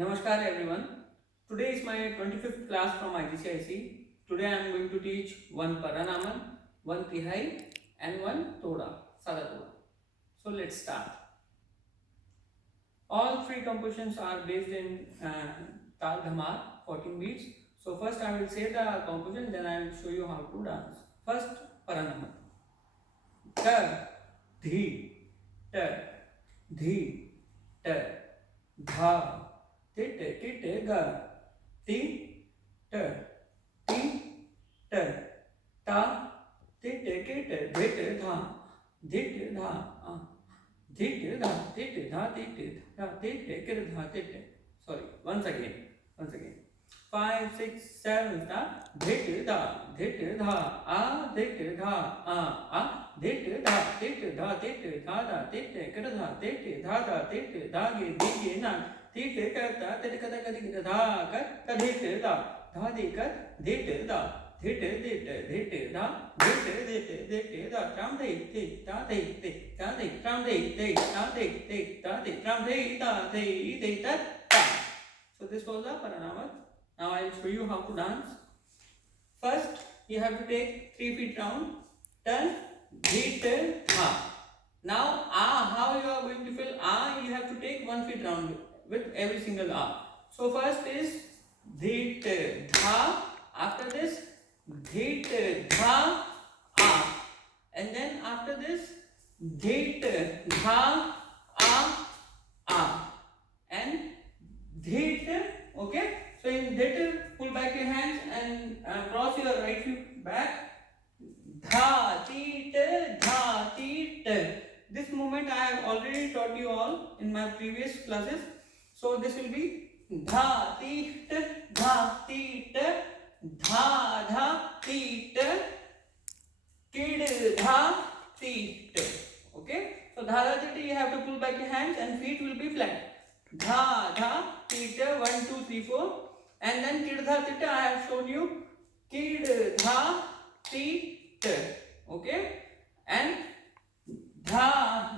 Namaskar everyone. Today is my 25th class from IGCIC. Today I am going to teach one Paranaman, one Tihai and one Toda, Sada Toda. So let's start. All three compositions are based in Tal Dhamar, 14 beats. So first I will say the composition, then I will show you how to dance. First Paranaman. Ta, dhi, ta, dhi, ta, dha. Tit tit ga ti t ti t ta tit tit dhit dha dhit dha dhit dha tit dha tit dha tit kir dha tit. Sorry, once again 5 6 7 start. Dhit dha a dhit dha a dhit dha tit dha tit kir dha tit dha tit da ge di ge na tit karta tit kata kadi dha kat dhit da dha di kat dhit da dhit dhit da dhit da tram thi ta tram thi ta tram thi tat ta. So this was the Paranamat. Now I will show you how to dance. First you have to take 3 feet round, turn, dhit dha. Now how you are going to fill you have to take 1 feet round with every single So first is dhit dha, after this dhit dha and then after this dhit dha and dhit. Okay, so in dhit pull back your hands and cross your right foot back. Dha tit dha tit. This movement I have already taught you all in my previous classes. So this will be dha tit dha tit dha dha tit kid dha tit. Okay, so dha dha tit you have to pull back your hands and feet will be flat. Dha dha tit 1 2 3 4 and then kid dha tit I have shown you kid dha tit. Okay, and dha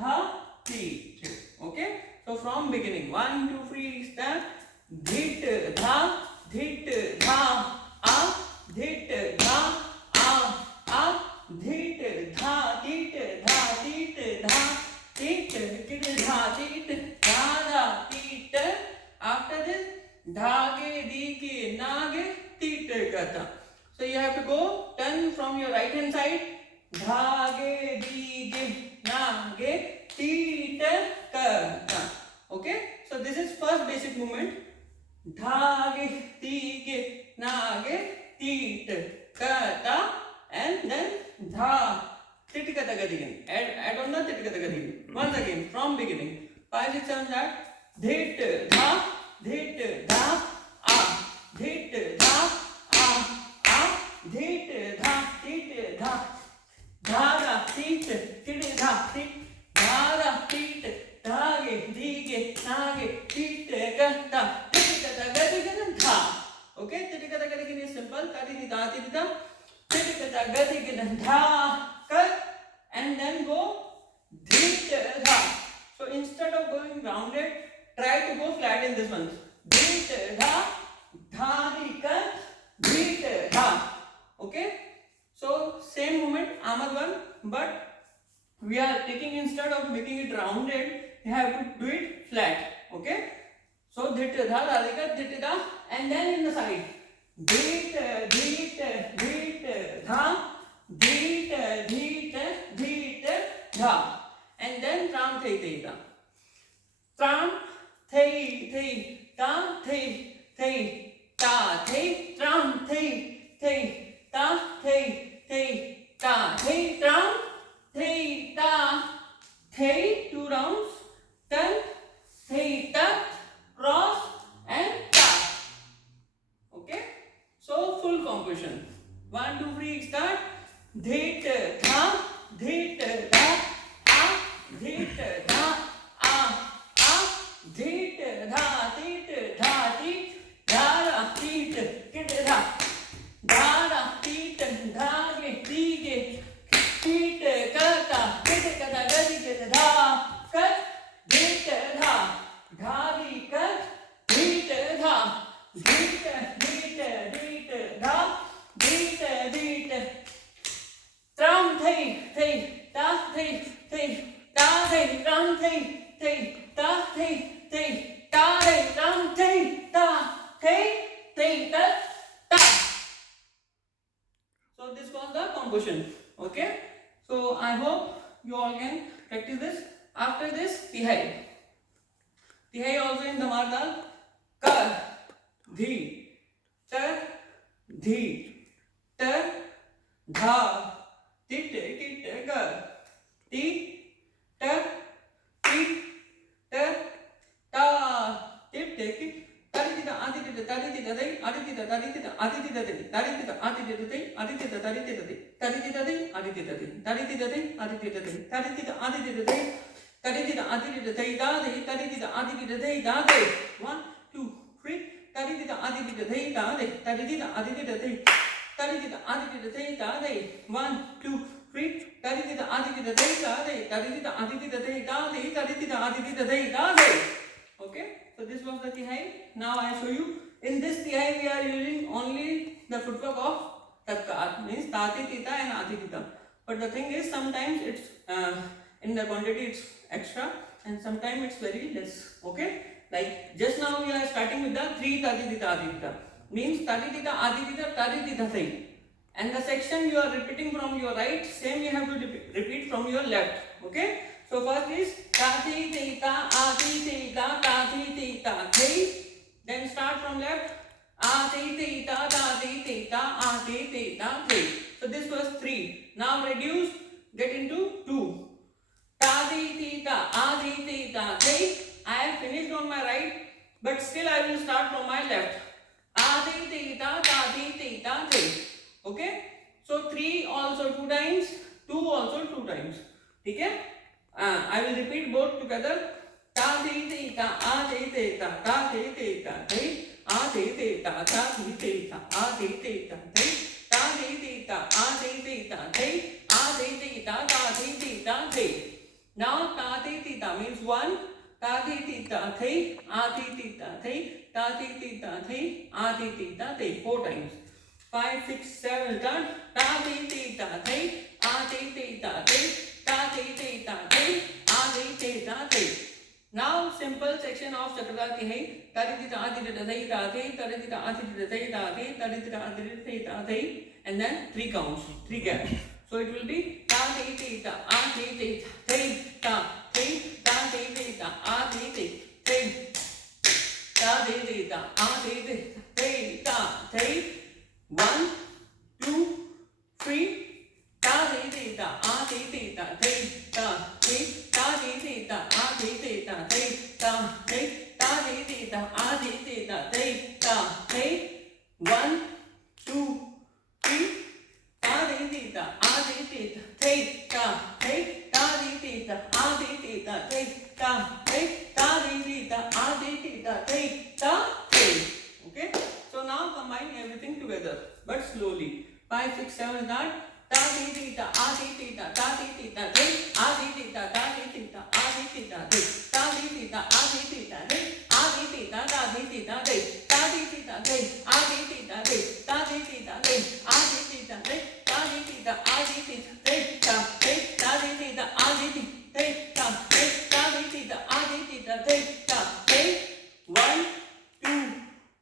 dha tit. Okay, so from beginning 1 2 3 start. Dhit dha dhit dha dhit dha dhit dha tit dha tit dha tit kid dha tit dha dha tit. After this dhage dike nage tit kata. So you have to go turn from your right hand side. Dhage dike nage tit kata. Okay, so this is first basic movement. Dhage dike nage tit kata and then dha tit kata again. Add on the tit kata again. Once again from beginning. 5 6 7 start. Dhit dha dhit dha dhit dha dhit dha tit dha dha dha tit tit dha tit dha dha tit dhage dike nage tit kata tit kata gadi gada dha. Okay, tit kata gadi is simple. Kadi dha tit dha tit kata gadi gada dha kat and then go dhit dha. So instead of going rounded, try to go flat in this one. Dhit dha dha di kat dhit dha. Okay, so same movement Amad one, but we are taking, instead of making it rounded, you have to do it flat. Okay, so dhit dha dha dhit dha and then in the side dhit dhit dhit dha dhit dhit dhit dha and then tram thei thei dha tram thei thei ta thei thei ta thei tram thei thei ta thei thei ta thei tram thei ta thei 2 rounds, turn thei ta cross and ta. Okay, so full composition 1 2 3 start. Dhit dha dhit dha dhit dha dhit dha tit dha tit dha dha tit kid dha dha dha tit dhage dike tit kata tit kata gadi kid dha kat dhit dha dhagi kat dhit Tihai also in Dhamar Tal. Ka, dhi, ta, dhi, ta, dha, tit, kit, ga, ti, ta, ti, ta, ta, tit, kit. Taritita aditita taritita dai aditita taritita aditita dai taritita aditita dai aditita taritita dai taritita dai aditita dai taritita dai aditita dai taritita aditita dai taritita aditita dai da dai taritita aditita dai da dai 1 2 3 taritita aditita dai da dai taritita aditita dai taritita aditita dai da dai 1 2 3 taritita aditita dai da dai taritita aditita dai da dai taritita aditita dai da dai. Okay, so this was the tihai. Now I show you. In this tihai we are using only the footwork of tatkar, means tati tita and ati tita. But the thing is, sometimes it's in the quantity it's extra and sometimes it's very less. Okay, like just now we are starting with the 3 tati tita ati tita, means tati tita ati tita tati tita thing. And the section you are repeating from your right, same you have to repeat from your left. Okay. So first is tati tita ati tita tati tita thi. Then start from left. Ati tita tati tita ati tita thi. So this was 3. Now reduce, get into 2. Tati tita ati tita thi. I have finished on my right, but still I will start from my left. Ati tita tati tita thi. Okay. So 3 also 2 times, 2 also 2 times. Okay. I will repeat both together. Ta ti ti ta a ti ti ta ta ti ti ta ti a ti ti ta ta ti ti ta a ti ti ta ti ta ti ti ta a ti ti ta ti a ti ti ta ta ti ti ta ti. Now ta ti ti ta means 1. Ta ti ti ta ti a ti ti ta ti ta ti ti ta ti a ti ti ta ti 4 times. 5 6 7 done. Ta ti ti ta ti a ti ti ta ti. Now simple section of Chakrati hai. Taritita aditita thai tathi, taritita aditita thai tathi, taritita aditita thai tathi, and then 3 counts, 3 gaps. So it will be tathi tita aditita thai ta thai tathi tita aditita thai tathi tita aditita thai ta thai 1 2 3 tathi tita aditita thai ta thai tathi tita aditita thai ta thai tathi tita aditita thai ta thai 1 2 3 tathi tita aditita thai ta thai tathi tita aditita thai ta thai tathi tita aditita thai ta thai. Okay, so now combine everything together but slowly. 5 6 7 start. Tati tita ati tita tati tita thai ati tita tati tita ati tita thai tati tita ati tita thai ati tita tati tita thai tati tita thai ati tita thai tati tita thai ati tita thai tati tita ati tita thai ta thai tati tita ati tita thai ta thai tati tita ati tita thai ta thai 1 2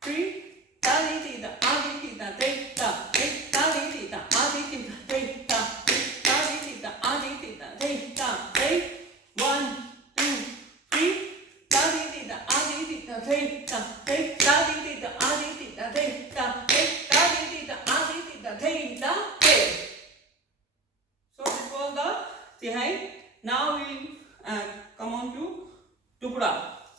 3 tati tita ati tita thai ta thai tati tita ati tita 3. Now we come on to Tukda,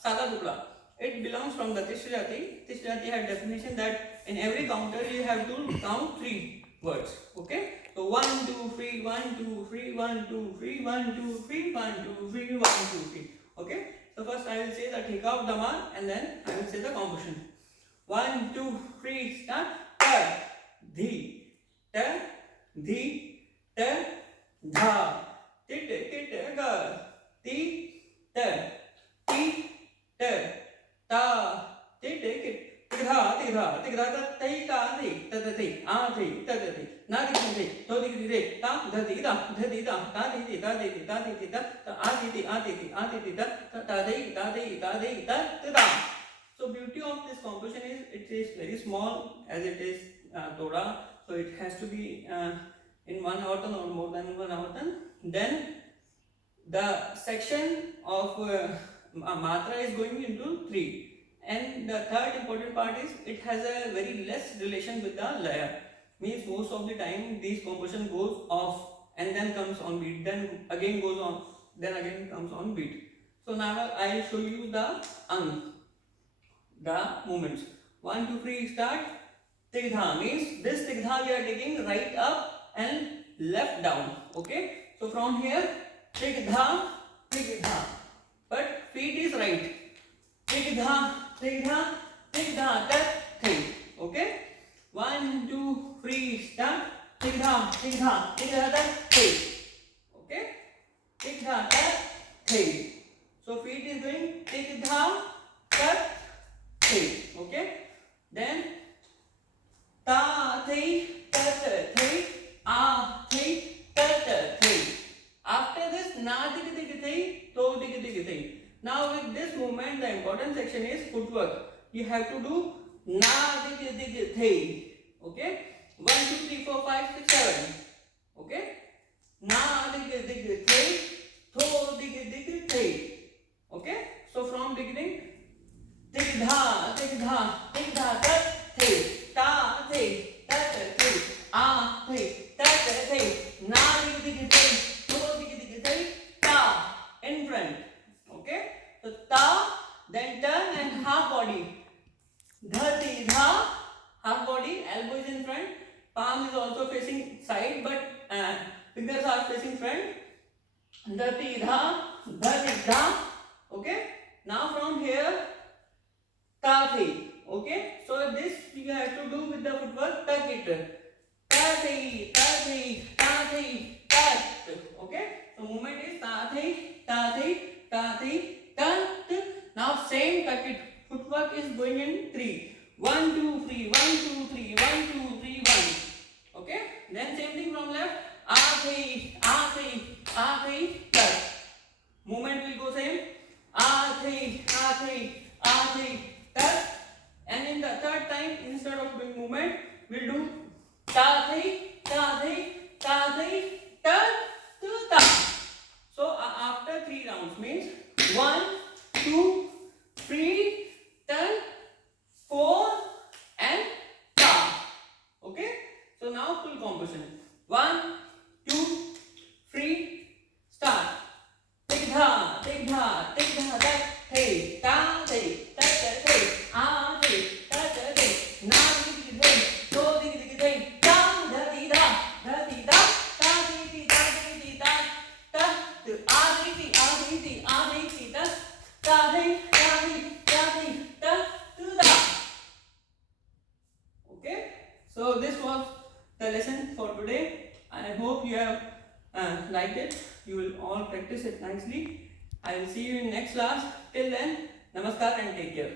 Sada Tukda. It belongs from the Tishrati. Tishrati had definition that in every counter you have to count 3 words. Okay? So 1 2 3 1 2 3 1 2 3 1 2 3 1 2 3 1 2 3. Okay? So first I will say the thika of Dhamar and then I will say the composition. 1 2 3 start. Ta dhi ta dhi ta dha tit kit ga ti ta ti ta ta tit kit tigha tigha tigha ta tai ta thi ta ta thi a thi ta ta thi na thi thi to thi thi ta dha thi ta ta thi thi ta thi thi ta thi thi ta a thi thi a thi thi a thi thi ta ta thi ta thi ta thi ta ta. So beauty of this composition is it is very small as it is toda, so it has to be in 1 avartan or more than 1 avartan. Then the section of matra is going into 3. And the third important part is it has a very less relation with the laya. Means most of the time these composition goes off and then comes on beat, then again goes on, then again comes on beat. So now I will show you the movements. 1, 2, 3, start. Tigdha means this tigdha we are taking right up and left down. Okay. So from here, tigdha, tigdha. But feet is right. Tigdha, tigdha, tigdha, tat, thing. Okay. 1, 2, 3, start. Tigdha, tigdha, tigdha, tat, thing. Okay. Tigdha, tat, thing. So feet is going tigdha, tat, thing. Okay. Then ta, thi, tat, thi, a, thi, tat, thi. After this, na, dig, dig, thi, to, dig, dig, thi. Now with this movement, the important section is footwork. You have to do na, dig, dig, thi. Okay. 1, 2, 3, 4, 5, 6, 7. Okay. Na, dig, dig, thi, to, dig, dig, thi. Okay. So from beginning, tigdha, tigdha, tigdha, tat, thi, ta, thi, tat, thi, a, thi, tat, thi, na, dig, dig, thi, to, dig, dig, thi, ta, in front. Okay. So ta, then turn and half body. Dhati, dha, half body, elbow is in front, palm is also facing side, but fingers are facing front. Dhati, dha, dhati, dha. Okay. Now from here, tathi. Okay. So this you have to do with the footwork. Tuck it. Tathi, tathi, tathi, tat. Okay. So movement is tathi, tathi, tathi, tat. Now same tuck it. Footwork is going in 3. 1, 2, 3, 1, 2, 3, 1, 2, 3, 1. Okay. Then same thing from left. Athi, athi, athi, tat. Movement will go same. Athi, athi, athi, tat. And in the third time, instead of doing movement, we'll do tathi, tathi, tathi, tat, ta. So after 3 rounds means 1, 2, 3, turn, 4, and ta. Okay. So now full composition. 1, 2, 3, start. Tigdha, tigdha, tigdha, tat, thi, ta, thi, tat, thi, a, thi, tat, thi, na, dig, dig, to, dig, dig, dig, ta, dhati, dha, dhati, da, ta, thi, ta, thi, ta, ta, a, thi, a, thi, a, thi, ta, ta, thi, ta, thi, ta, thi, ta, ta. Okay. So this was the lesson for today. I hope you have liked it. You will all practice it nicely. I will see you in next class. Till then, namaskar and take care.